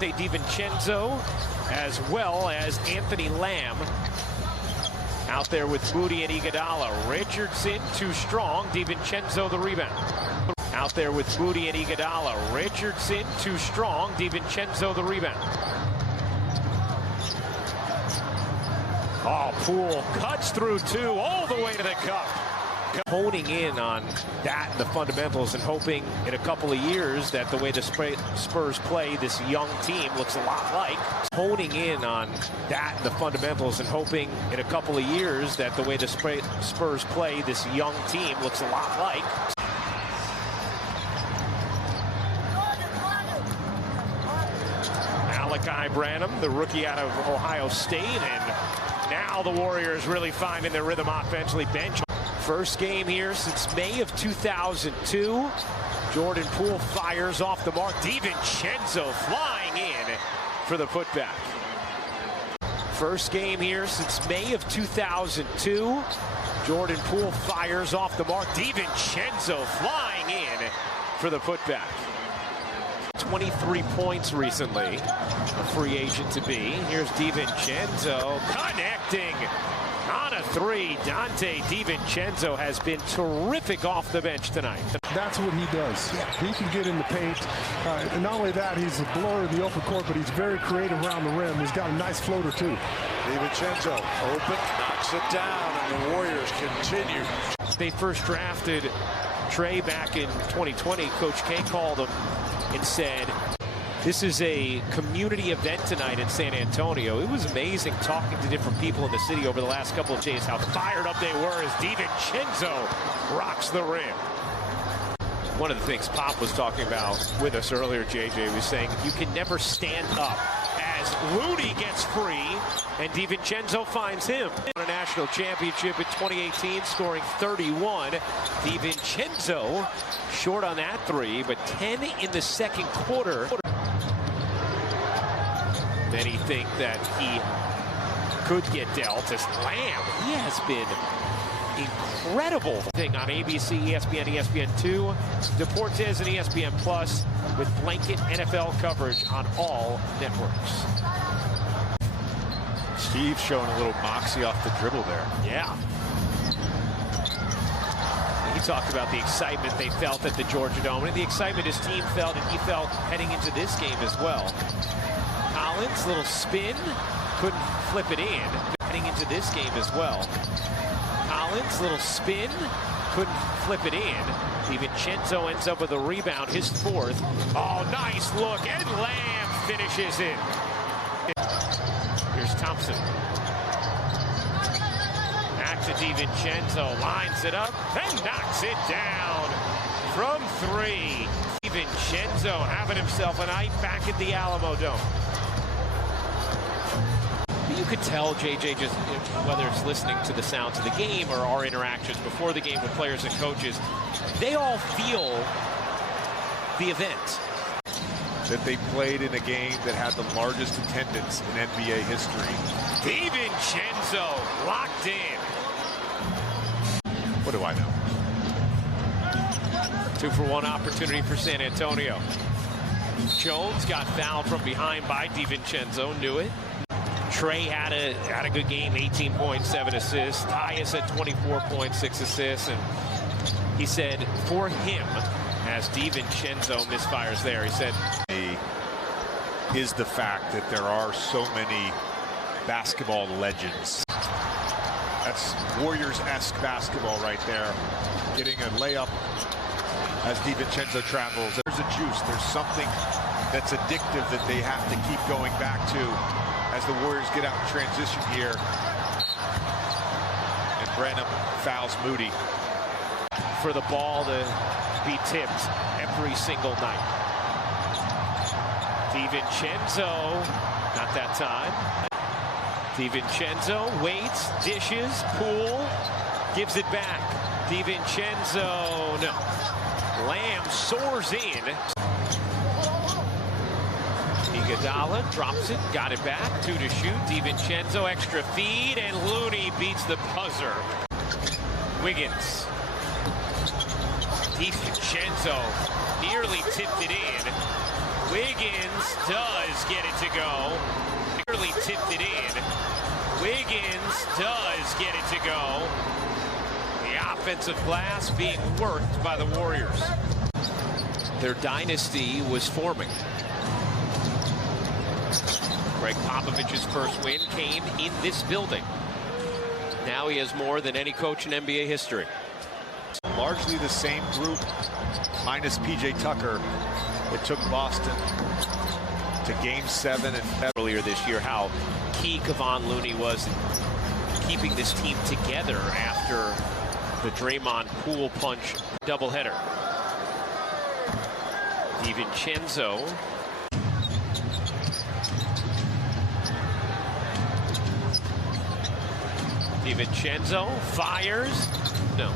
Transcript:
DiVincenzo as well as Anthony Lamb out there with Moody and Iguodala. Richardson too strong. DiVincenzo the rebound. Out there with Moody and Iguodala. Richardson too strong. DiVincenzo the rebound. Oh, Poole cuts through two all the way to the cup. Honing in on that and the fundamentals and hoping in a couple of years that the way the Spurs play this young team looks a lot like. Honing in on that and the fundamentals and hoping in a couple of years that the way the Spurs play this young team looks a lot like. Malachi Branham, the rookie out of Ohio State, and now the Warriors really finding their rhythm offensively. Bench. First game here since May of 2002. Jordan Poole fires off the mark. DiVincenzo flying in for the putback. First game here since May of 2002. Jordan Poole fires off the mark. DiVincenzo flying in for the putback. 23 points recently. A free agent to be. Here's DiVincenzo connecting. On a three, Donte DiVincenzo has been terrific off the bench tonight. That's what he does. He can get in the paint. And not only that, he's a blower in the open court, but he's very creative around the rim. He's got a nice floater, too. DiVincenzo open, knocks it down, and the Warriors continue. They first drafted Trey back in 2020. Coach K called him and said, this is a community event tonight in San Antonio. It was amazing talking to different people in the city over the last couple of days, how fired up they were as DiVincenzo rocks the rim. One of the things Pop was talking about with us earlier, JJ, was saying you can never stand up as Looney gets free and DiVincenzo finds him. On a national championship in 2018, scoring 31. DiVincenzo short on that three, but 10 in the second quarter. Many think that he could get dealt as Lamb. He has been incredible thing on ABC, ESPN, ESPN2, Deportes, and ESPN Plus with blanket NFL coverage on all networks. Steve showing a little moxie off the dribble there. Yeah. He talked about the excitement they felt at the Georgia Dome and the excitement his team felt and he felt heading into this game as well. Collins, little spin, couldn't flip it in. Heading into this game as well. Collins, little spin, couldn't flip it in. DiVincenzo ends up with a rebound, his fourth. Oh, nice look, and Lamb finishes it. Here's Thompson. Back to DiVincenzo, lines it up, and knocks it down from three. DiVincenzo having himself a night back at the Alamo Dome. You could tell, JJ, just whether it's listening to the sounds of the game or our interactions before the game with players and coaches, they all feel the event. That they played in a game that had the largest attendance in NBA history. DiVincenzo locked in. What do I know? 2-for-1 opportunity for San Antonio. Jones got fouled from behind by DiVincenzo, knew it. Trey had a good game, 18 points, 7 assists. Tyus had 24 points, 6 assists. And he said for him, as DiVincenzo misfires there, he said, is the fact that there are so many basketball legends. That's Warriors-esque basketball right there. Getting a layup as DiVincenzo travels. There's a juice. There's something that's addictive that they have to keep going back to as the Warriors get out in transition here. And Branham fouls Moody. For the ball to be tipped every single night. DiVincenzo, not that time. DiVincenzo waits, dishes, Poole, gives it back. DiVincenzo, no. Lamb soars in. Iguodala drops it, got it back, 2 to shoot. DiVincenzo, extra feed, and Looney beats the buzzer. Wiggins. DiVincenzo nearly tipped it in. Wiggins does get it to go. Nearly tipped it in. Wiggins does get it to go. The offensive glass being worked by the Warriors. Their dynasty was forming. Greg Popovich's first win came in this building. Now he has more than any coach in NBA history. Largely the same group, minus P.J. Tucker. It took Boston to Game 7 and earlier this year, how key Kevon Looney was in keeping this team together after the Draymond pool punch doubleheader. DiVincenzo. DiVincenzo fires. No.